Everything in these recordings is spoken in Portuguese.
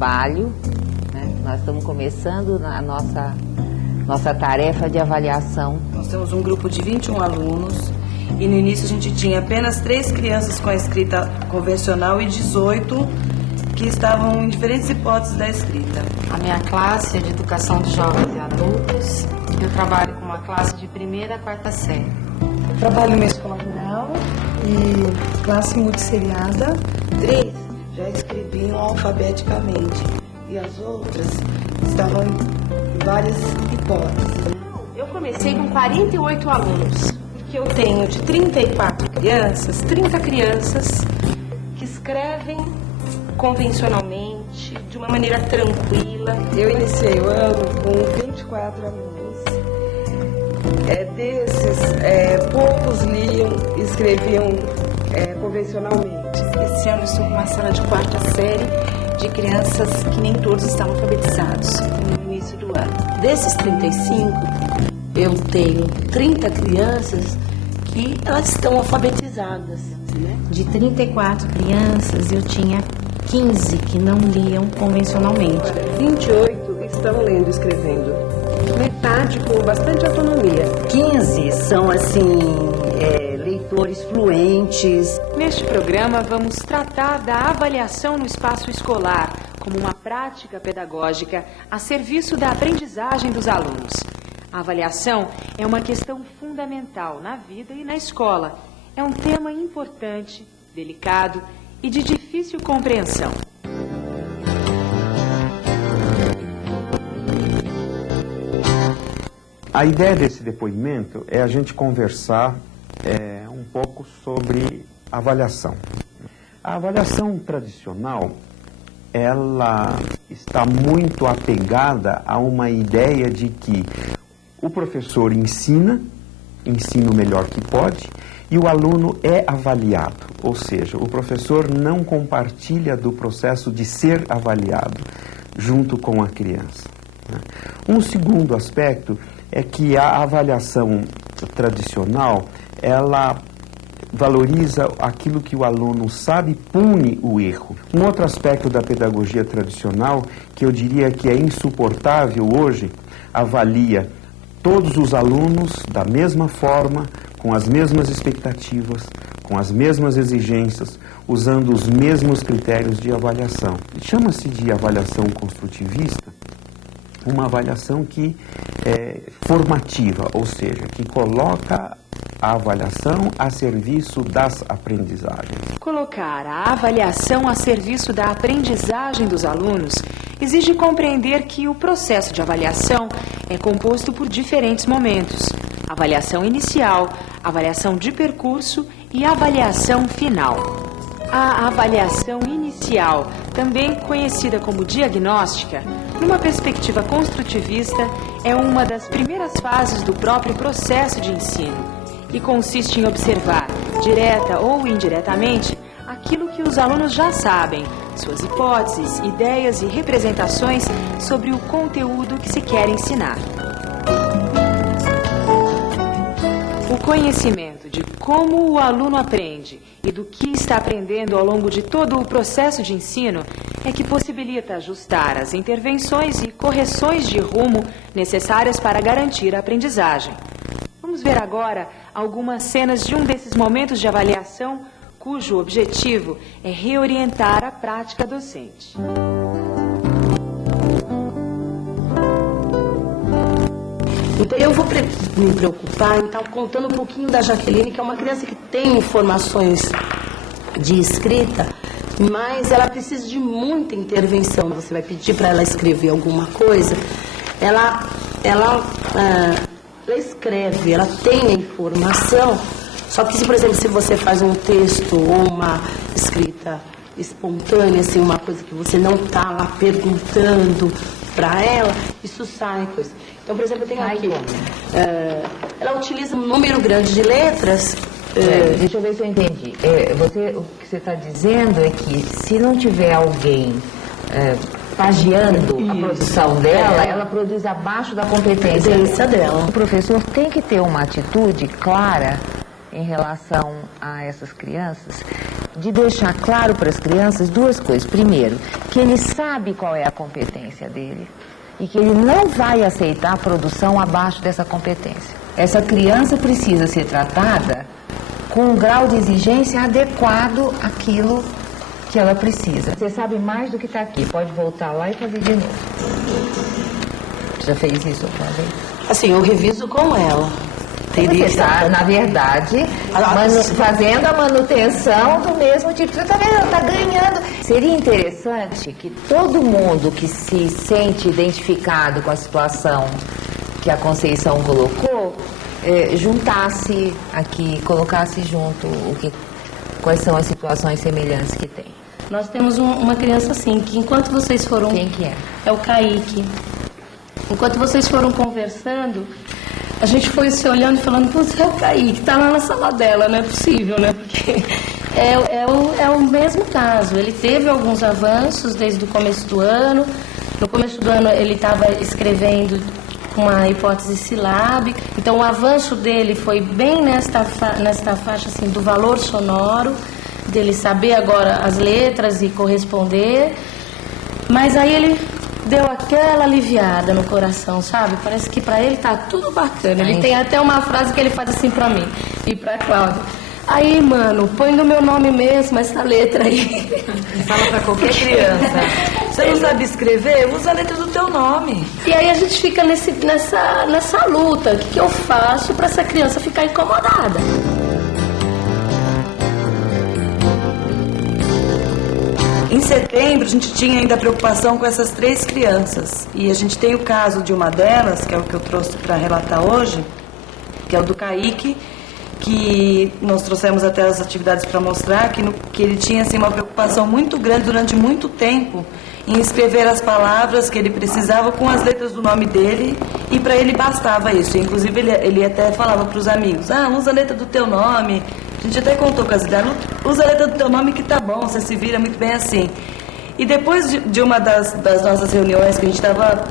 trabalho, né? Nós estamos começando a nossa tarefa de avaliação. Nós temos um grupo de 21 alunos e no início a gente tinha apenas 3 crianças com a escrita convencional e 18 que estavam em diferentes hipóteses da escrita. A minha classe é de educação de jovens e adultos. Eu trabalho com uma classe de 1ª a 4ª série. Trabalho numa escola rural e classe multisseriada. 3 já escreviam alfabeticamente e as outras estavam em várias hipóteses. Eu comecei com 48 alunos, porque eu tenho de 34 crianças, 30 crianças que escrevem convencionalmente, de uma maneira tranquila. Eu iniciei o ano com 24 alunos. Desses, poucos liam e escreviam convencionalmente. Esse ano estou com uma sala de 4ª série de crianças que nem todos estavam alfabetizados no início do ano. Desses 35, eu tenho 30 crianças que elas estão alfabetizadas. Né? De 34 crianças, eu tinha 15 que não liam convencionalmente. 28 estão lendo e escrevendo. Metade com bastante autonomia. 15 são, assim, leitores fluentes. Neste programa, vamos tratar da avaliação no espaço escolar como uma prática pedagógica a serviço da aprendizagem dos alunos. A avaliação é uma questão fundamental na vida e na escola. É um tema importante, delicado e de difícil compreensão. A ideia desse depoimento é a gente conversar um pouco sobre avaliação. A avaliação tradicional, ela está muito apegada a uma ideia de que o professor ensina o melhor que pode, e o aluno é avaliado, ou seja, o professor não compartilha do processo de ser avaliado junto com a criança. Um segundo aspecto é que a avaliação tradicional, ela valoriza aquilo que o aluno sabe e pune o erro. Um outro aspecto da pedagogia tradicional, que eu diria que é insuportável hoje, avalia todos os alunos da mesma forma, com as mesmas expectativas, com as mesmas exigências, usando os mesmos critérios de avaliação. Chama-se de avaliação construtivista, uma avaliação que é formativa, ou seja, que coloca a avaliação a serviço das aprendizagens. Colocar a avaliação a serviço da aprendizagem dos alunos exige compreender que o processo de avaliação é composto por diferentes momentos: avaliação inicial, avaliação de percurso e avaliação final. A avaliação inicial, também conhecida como diagnóstica, numa perspectiva construtivista, é uma das primeiras fases do próprio processo de ensino e consiste em observar, direta ou indiretamente, aquilo que os alunos já sabem, suas hipóteses, ideias e representações sobre o conteúdo que se quer ensinar. O conhecimento de como o aluno aprende e do que está aprendendo ao longo de todo o processo de ensino é que possibilita ajustar as intervenções e correções de rumo necessárias para garantir a aprendizagem. Vamos ver agora algumas cenas de um desses momentos de avaliação cujo objetivo é reorientar a prática docente. Então eu vou me preocupar, então, contando um pouquinho da Jaqueline, que é uma criança que tem informações de escrita, mas ela precisa de muita intervenção. Você vai pedir para ela escrever alguma coisa, ela escreve, ela tem a informação, só que, por exemplo, se você faz um texto ou uma escrita espontânea, assim, uma coisa que você não está lá perguntando para ela, isso sai coisa. Então, por exemplo, eu tenho aqui, ela utiliza um número grande de letras. Deixa eu ver se eu entendi. O que você está dizendo é que se não tiver alguém pagiando a produção dela, ela produz abaixo da competência dela. O professor tem que ter uma atitude clara em relação a essas crianças de deixar claro para as crianças duas coisas. Primeiro, que ele sabe qual é a competência dele e que ele não vai aceitar a produção abaixo dessa competência. Essa criança precisa ser tratada com um grau de exigência adequado àquilo que ela precisa. Você sabe mais do que está aqui, pode voltar lá e fazer de novo. Já fez isso outra vez? Assim, eu reviso com ela. Você está, na verdade, fazendo a manutenção do mesmo tipo. Você está vendo, ela está ganhando. Seria interessante que todo mundo que se sente identificado com a situação que a Conceição colocou, juntasse aqui, colocasse junto quais são as situações semelhantes que tem. Nós temos uma criança assim, que enquanto vocês foram... Quem que é? É o Kaique. Enquanto vocês foram conversando, a gente foi se olhando e falando, pô, é o Kaique, tá lá na sala dela, não é possível, né? Porque é o mesmo caso. Ele teve alguns avanços desde o começo do ano. No começo do ano ele estava escrevendo com uma hipótese silábica. Então o avanço dele foi bem nesta faixa assim, do valor sonoro, dele saber agora as letras e corresponder. Mas aí ele deu aquela aliviada no coração, sabe? Parece que pra ele tá tudo bacana. Ele tem até uma frase que ele faz assim pra mim e pra Cláudia. Aí, mano, põe no meu nome mesmo essa letra aí. Fala pra qualquer criança. Você não sabe escrever? Usa a letra do teu nome. E aí a gente fica nessa luta. O que eu faço pra essa criança ficar incomodada? Em setembro, a gente tinha ainda preocupação com essas 3 crianças. E a gente tem o caso de uma delas, que é o que eu trouxe para relatar hoje, que é o do Kaique, que nós trouxemos até as atividades para mostrar, que ele tinha assim, uma preocupação muito grande durante muito tempo em escrever as palavras que ele precisava com as letras do nome dele, e para ele bastava isso. Inclusive, ele até falava para os amigos, usa a letra do teu nome. A gente até contou com as ideias, usa a letra do teu nome que tá bom, você se vira muito bem assim. E depois de uma das nossas reuniões que a gente estava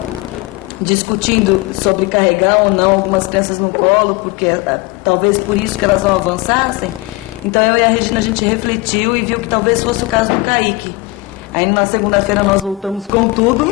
discutindo sobre carregar ou não algumas crianças no colo, porque talvez por isso que elas não avançassem, então eu e a Regina a gente refletiu e viu que talvez fosse o caso do Kaique. Aí na segunda-feira nós voltamos com tudo,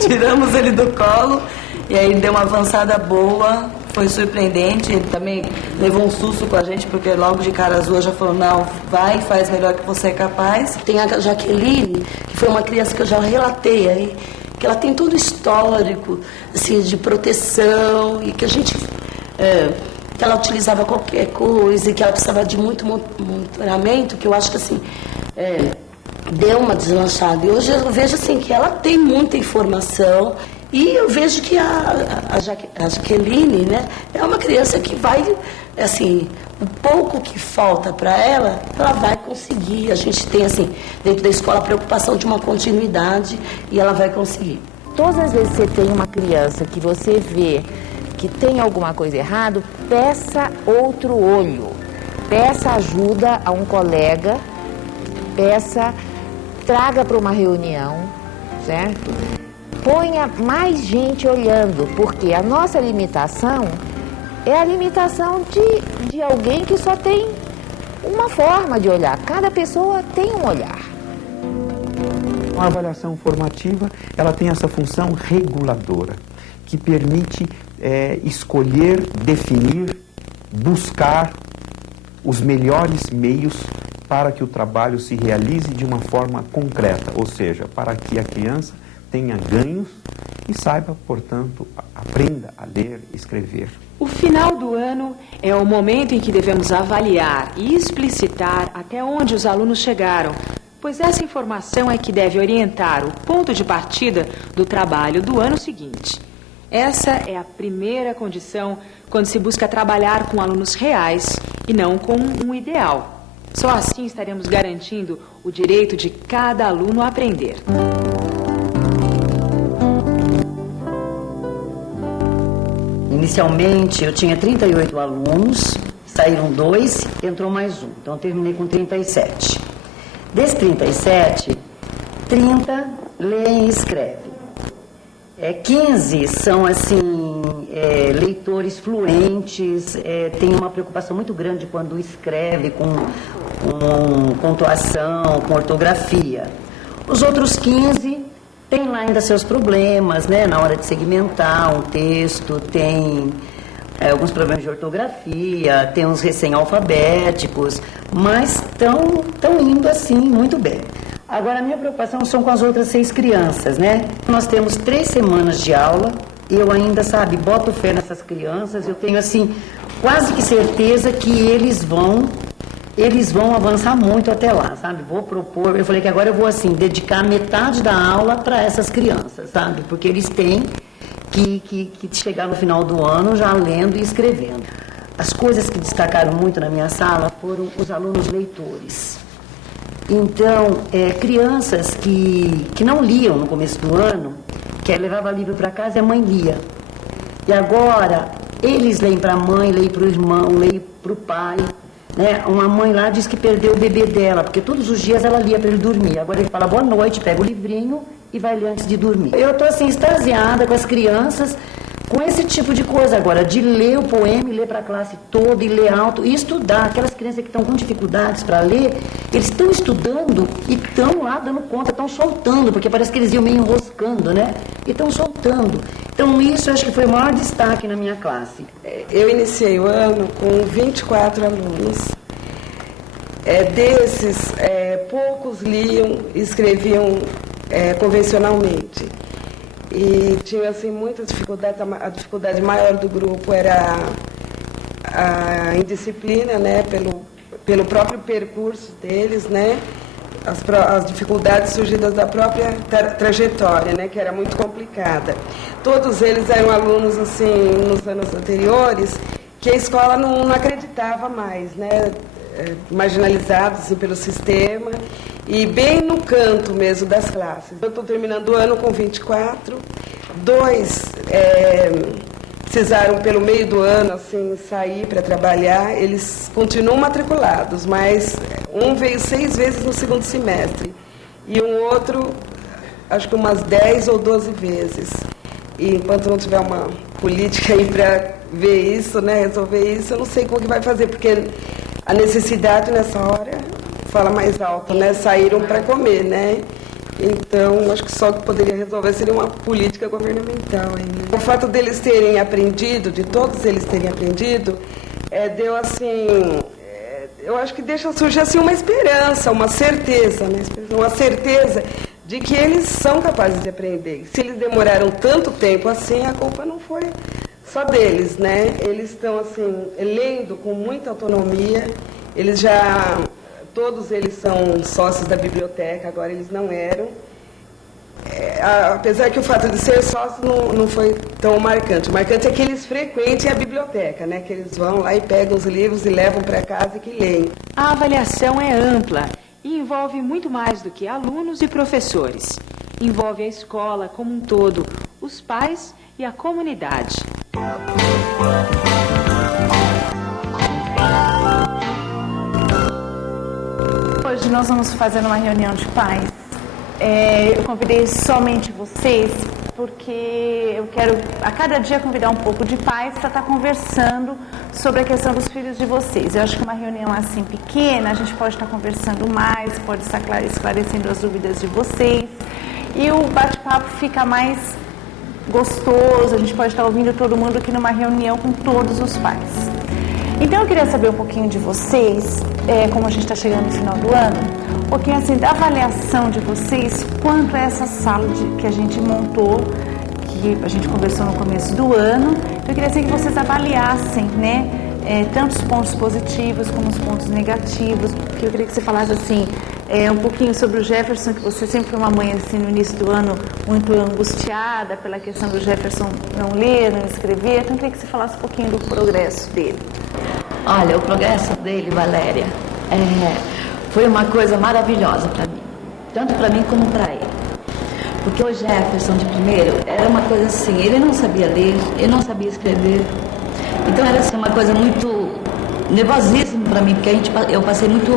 tiramos ele do colo e aí deu uma avançada boa. Foi surpreendente, ele também levou um susto com a gente, porque logo de cara azul já falou, não, vai, faz melhor que você é capaz. Tem a Jaqueline, que foi uma criança que eu já relatei aí, que ela tem todo o histórico assim, de proteção, e que a gente, que ela utilizava qualquer coisa, e que ela precisava de muito monitoramento, que eu acho que assim, deu uma deslanchada. E hoje eu vejo assim, que ela tem muita informação. E eu vejo que a Jaqueline, né, é uma criança que vai, assim, o pouco que falta para ela vai conseguir. A gente tem, assim, dentro da escola a preocupação de uma continuidade e ela vai conseguir. Todas as vezes que você tem uma criança que você vê que tem alguma coisa errada, peça outro olho, peça ajuda a um colega, traga para uma reunião, certo? Ponha mais gente olhando, porque a nossa limitação é a limitação de alguém que só tem uma forma de olhar. Cada pessoa tem um olhar. A avaliação formativa, ela tem essa função reguladora, que permite escolher, definir, buscar os melhores meios para que o trabalho se realize de uma forma concreta, ou seja, para que a criança tenha ganhos e saiba, portanto, aprenda a ler e escrever. O final do ano é o momento em que devemos avaliar e explicitar até onde os alunos chegaram, pois essa informação é que deve orientar o ponto de partida do trabalho do ano seguinte. Essa é a primeira condição quando se busca trabalhar com alunos reais e não com um ideal. Só assim estaremos garantindo o direito de cada aluno a aprender. Inicialmente eu tinha 38 alunos, saíram 2, entrou mais um, então eu terminei com 37. Desses 37, 30 leem e escrevem. 15 são assim, leitores fluentes, tem uma preocupação muito grande quando escreve com pontuação, com ortografia. Os outros 15 têm lá ainda seus problemas, né, na hora de segmentar um texto, tem alguns problemas de ortografia, tem uns recém-alfabéticos, mas estão indo assim muito bem. Agora, a minha preocupação são com as outras 6 crianças, né? Nós temos 3 semanas de aula, eu ainda, boto fé nessas crianças, eu tenho, assim, quase que certeza que eles vão avançar muito até lá, sabe? Vou propor, eu falei que agora eu vou, assim, dedicar metade da aula para essas crianças, sabe? Porque eles têm que chegar no final do ano já lendo e escrevendo. As coisas que destacaram muito na minha sala foram os alunos leitores. Então, crianças que não liam no começo do ano, que levava livro para casa e a mãe lia. E agora, eles leem para a mãe, leem para o irmão, leem para o pai. Né? Uma mãe lá diz que perdeu o bebê dela, porque todos os dias ela lia para ele dormir. Agora ele fala boa noite, pega o livrinho e vai ler antes de dormir. Eu estou assim, extasiada com as crianças, com esse tipo de coisa agora, de ler o poema e ler para a classe toda e ler alto e estudar. Aquelas crianças que estão com dificuldades para ler, eles estão estudando e estão lá dando conta, estão soltando, porque parece que eles iam meio enroscando, né? E estão soltando. Então isso eu acho que foi o maior destaque na minha classe. Eu iniciei o ano com 24 alunos. Desses, poucos liam e escreviam convencionalmente. E tinha assim muita dificuldade. A dificuldade maior do grupo era a indisciplina, né, pelo próprio percurso deles, né, as dificuldades surgidas da própria trajetória, né, que era muito complicada. Todos eles eram alunos assim nos anos anteriores que a escola não acreditava mais, né, marginalizados assim, pelo sistema. E bem no canto mesmo das classes. Eu estou terminando o ano com 24, 2 precisaram pelo meio do ano assim, sair para trabalhar, eles continuam matriculados, mas um veio 6 vezes no segundo semestre e um outro, acho que umas 10 ou 12 vezes. E enquanto não tiver uma política aí para ver isso, né, resolver isso, eu não sei como que vai fazer, porque a necessidade nessa hora fala mais alto, né? Saíram para comer, né? Então, acho que só o que poderia resolver seria uma política governamental aí, né? O fato deles terem aprendido, de todos eles terem aprendido, deu assim, eu acho que deixa surgir assim uma esperança, uma certeza, né? Uma certeza de que eles são capazes de aprender. Se eles demoraram tanto tempo assim, a culpa não foi só deles, né? Eles estão assim, lendo com muita autonomia, eles já... Todos eles são sócios da biblioteca, agora eles não eram. Apesar que o fato de ser sócio não foi tão marcante. O marcante é que eles frequentem a biblioteca, né? Que eles vão lá e pegam os livros e levam para casa e que leem. A avaliação é ampla e envolve muito mais do que alunos e professores. Envolve a escola como um todo, os pais e a comunidade. Hoje nós vamos fazer uma reunião de pais. Eu convidei somente vocês porque eu quero a cada dia convidar um pouco de pais para estar conversando sobre a questão dos filhos de vocês. Eu acho que uma reunião assim pequena, a gente pode estar conversando mais, pode estar esclarecendo as dúvidas de vocês e o bate-papo fica mais gostoso, a gente pode estar ouvindo todo mundo aqui numa reunião com todos os pais. Então eu queria saber um pouquinho de vocês, como a gente está chegando no final do ano, um pouquinho assim da avaliação de vocês quanto a essa sala que a gente montou, que a gente conversou no começo do ano. Eu queria assim, que vocês avaliassem, né, tanto os pontos positivos como os pontos negativos, porque eu queria que você falasse assim, um pouquinho sobre o Jefferson, que você sempre foi uma mãe assim, no início do ano muito angustiada pela questão do Jefferson não ler, não escrever, então eu queria que você falasse um pouquinho do progresso dele. Olha, o progresso dele, Valéria, foi uma coisa maravilhosa para mim, tanto para mim como para ele. Porque o Jefferson, de primeiro, era uma coisa assim, ele não sabia ler, ele não sabia escrever. Então era assim, uma coisa muito nervosíssima para mim, porque eu passei muito,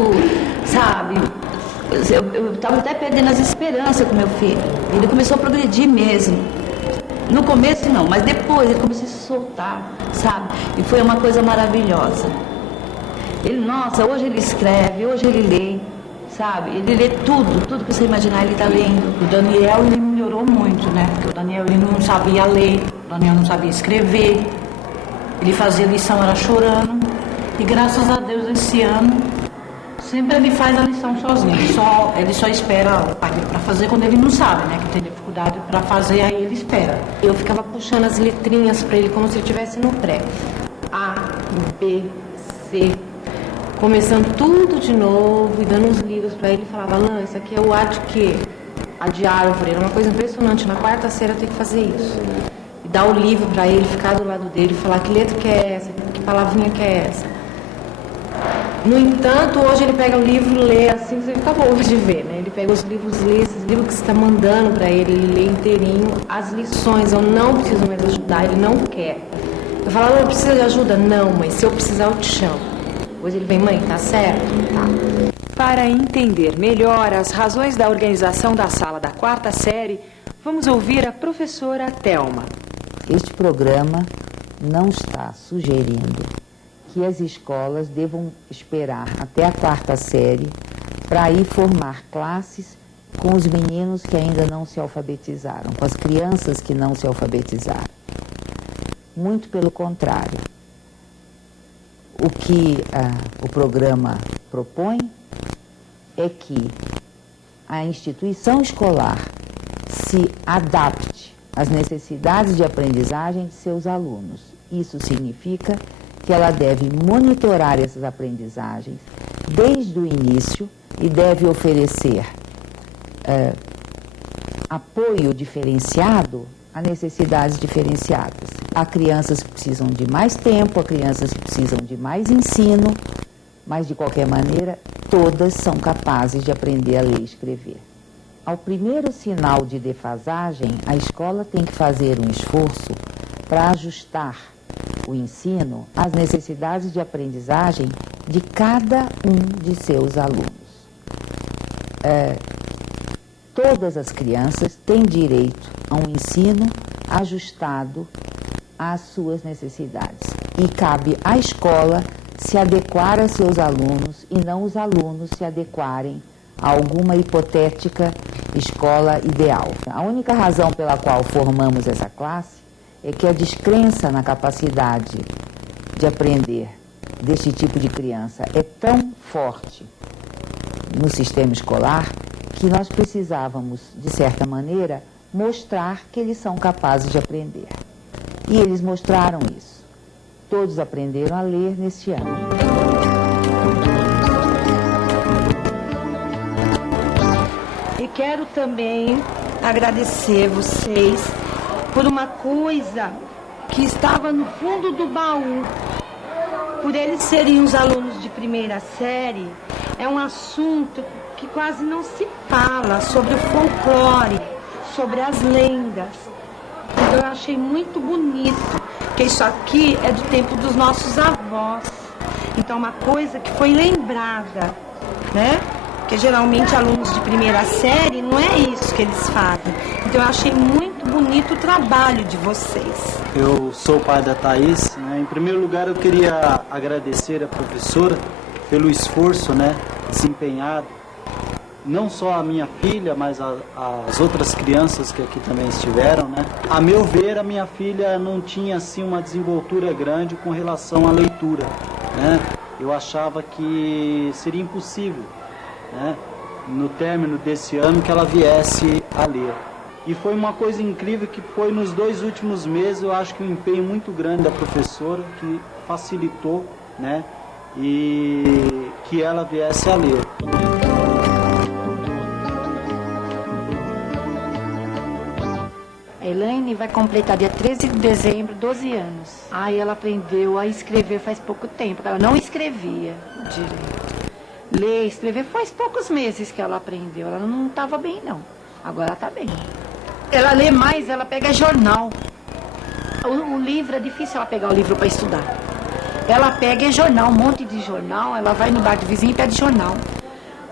sabe, eu estava até perdendo as esperanças com meu filho. Ele começou a progredir mesmo. No começo não, mas depois ele começou a soltar, sabe? E foi uma coisa maravilhosa. Ele, nossa, hoje ele escreve, hoje ele lê, sabe? Ele lê tudo que você imaginar, ele está lendo. O Daniel, ele melhorou muito, né? Porque o Daniel, ele não sabia ler, o Daniel não sabia escrever, ele fazia lição, era chorando. E graças a Deus, esse ano, sempre ele faz a lição sozinho. Ele só espera o pai dele para fazer quando ele não sabe, né? Que tem dificuldade para fazer, aí ele espera. Eu ficava puxando as letrinhas para ele como se ele estivesse no pré. A, B, C, começando tudo de novo e dando os livros para ele. Falava, Alain, isso aqui é o A de quê? A de árvore. Era uma coisa impressionante. Na quarta série eu tenho que fazer isso. E dar o livro para ele, ficar do lado dele, falar que letra que é essa, que palavrinha que é essa. No entanto, hoje ele pega o livro, lê assim, você fica bobo de ver, né? Ele pega os livros, lê esses livros que você está mandando para ele, ele lê inteirinho. As lições, eu não preciso mais ajudar, ele não quer. Eu falo, não, precisa de ajuda? Não, mãe, se eu precisar eu te chamo. Hoje ele vem, mãe, tá certo? Tá. Para entender melhor as razões da organização da sala da quarta série, vamos ouvir a professora Thelma. Este programa não está sugerindo que as escolas devam esperar até a quarta série para ir formar classes com os meninos que ainda não se alfabetizaram, com as crianças que não se alfabetizaram. Muito pelo contrário. O que o programa propõe é que a instituição escolar se adapte às necessidades de aprendizagem de seus alunos. Isso significa que ela deve monitorar essas aprendizagens desde o início e deve oferecer apoio diferenciado a necessidades diferenciadas. Há crianças que precisam de mais tempo, há crianças que precisam de mais ensino, mas, de qualquer maneira, todas são capazes de aprender a ler e escrever. Ao primeiro sinal de defasagem, a escola tem que fazer um esforço para ajustar o ensino às necessidades de aprendizagem de cada um de seus alunos. Todas as crianças têm direito a um ensino ajustado às suas necessidades e cabe à escola se adequar a seus alunos e não os alunos se adequarem a alguma hipotética escola ideal. A única razão pela qual formamos essa classe é que a descrença na capacidade de aprender deste tipo de criança é tão forte no sistema escolar que nós precisávamos, de certa maneira, mostrar que eles são capazes de aprender. E eles mostraram isso. Todos aprenderam a ler neste ano. E quero também agradecer vocês por uma coisa que estava no fundo do baú. Por eles serem os alunos de primeira série, é um assunto que quase não se fala sobre o folclore, sobre as lendas. Então eu achei muito bonito, que isso aqui é do tempo dos nossos avós. Então é uma coisa que foi lembrada, né? Porque geralmente alunos de primeira série não é isso que eles fazem. Então eu achei muito bonito o trabalho de vocês. Eu sou o pai da Thaís, né? Em primeiro lugar eu queria agradecer a professora pelo esforço, né, desempenhado, não só a minha filha, mas as outras crianças que aqui também estiveram, né? A meu ver, a minha filha não tinha assim uma desenvoltura grande com relação à leitura, né? Eu achava que seria impossível, né, no término desse ano que ela viesse a ler. E foi uma coisa incrível que foi nos 2 últimos meses, eu acho que um empenho muito grande da professora que facilitou, né, e que ela viesse a ler. A Elaine vai completar dia 13 de dezembro, 12 anos. Aí ela aprendeu a escrever faz pouco tempo, ela não escrevia direito. Ler, escrever faz poucos meses que ela aprendeu, ela não estava bem não, agora ela está bem. Ela lê mais, ela pega jornal. O livro, é difícil ela pegar o livro para estudar. Ela pega jornal, um monte de jornal, ela vai no bar do vizinho e pede jornal.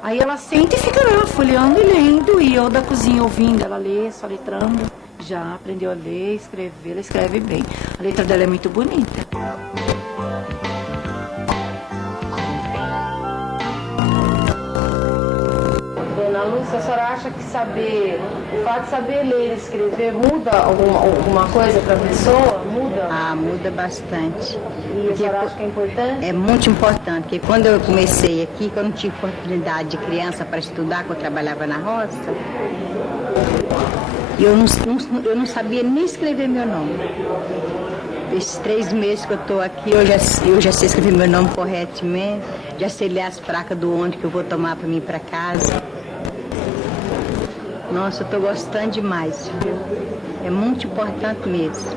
Aí ela senta e fica lá, folheando e lendo, e eu da cozinha ouvindo, ela lê, só letrando. Já aprendeu a ler, escrever, ela escreve bem. A letra dela é muito bonita. Dona Lúcia, a senhora acha que o fato de saber ler e escrever muda alguma coisa para a pessoa? Muda? Ah, muda bastante. E a senhora acha que é importante? É muito importante, porque quando eu comecei aqui, que eu não tive oportunidade de criança para estudar, que eu trabalhava na roça, eu não sabia nem escrever meu nome. Esses 3 meses que eu estou aqui, eu já sei escrever meu nome corretamente, já sei ler as placas do ônibus que eu vou tomar para mim ir para casa. Nossa, eu estou gostando demais, viu? É muito importante mesmo.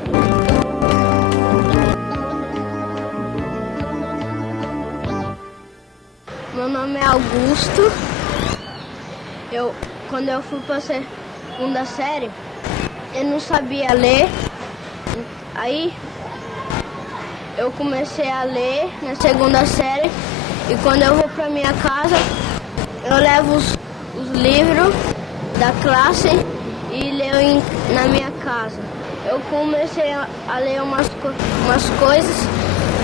Meu nome é Augusto. Quando eu fui para a segunda série, eu não sabia ler. Aí eu comecei a ler na segunda série e quando eu vou para minha casa, eu levo os livros da classe e leio na minha casa. Eu comecei a ler umas coisas,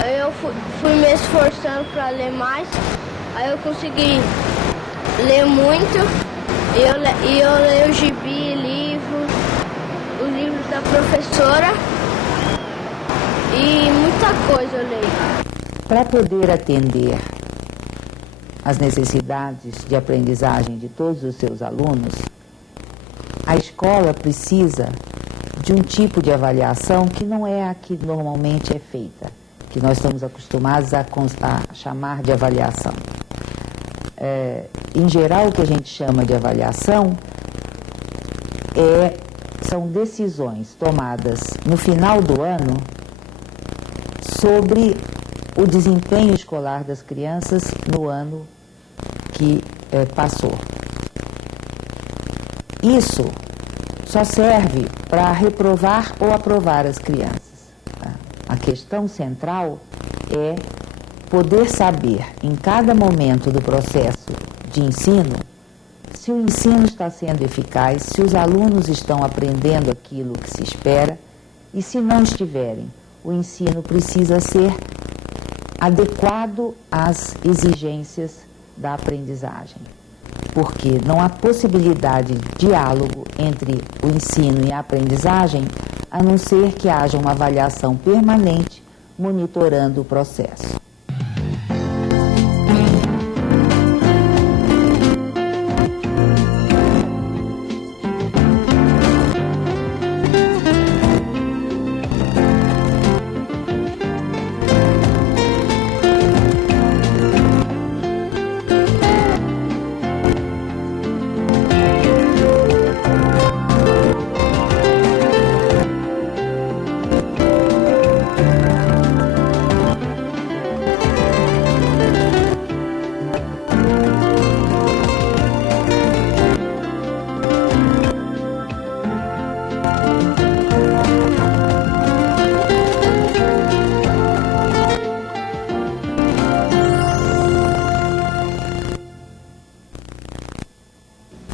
aí eu fui me esforçando para ler mais, aí eu consegui ler muito, e eu leio gibi, os livros da professora e muita coisa eu leio. Para poder atender às necessidades de aprendizagem de todos os seus alunos, a escola precisa de um tipo de avaliação que não é a que normalmente é feita, que nós estamos acostumados a chamar de avaliação. Em geral, o que a gente chama de avaliação são decisões tomadas no final do ano sobre o desempenho escolar das crianças no ano que passou. Isso só serve para reprovar ou aprovar as crianças. A questão central é poder saber, em cada momento do processo de ensino, se o ensino está sendo eficaz, se os alunos estão aprendendo aquilo que se espera e, se não estiverem, o ensino precisa ser adequado às exigências da aprendizagem. Porque não há possibilidade de diálogo entre o ensino e a aprendizagem, a não ser que haja uma avaliação permanente monitorando o processo.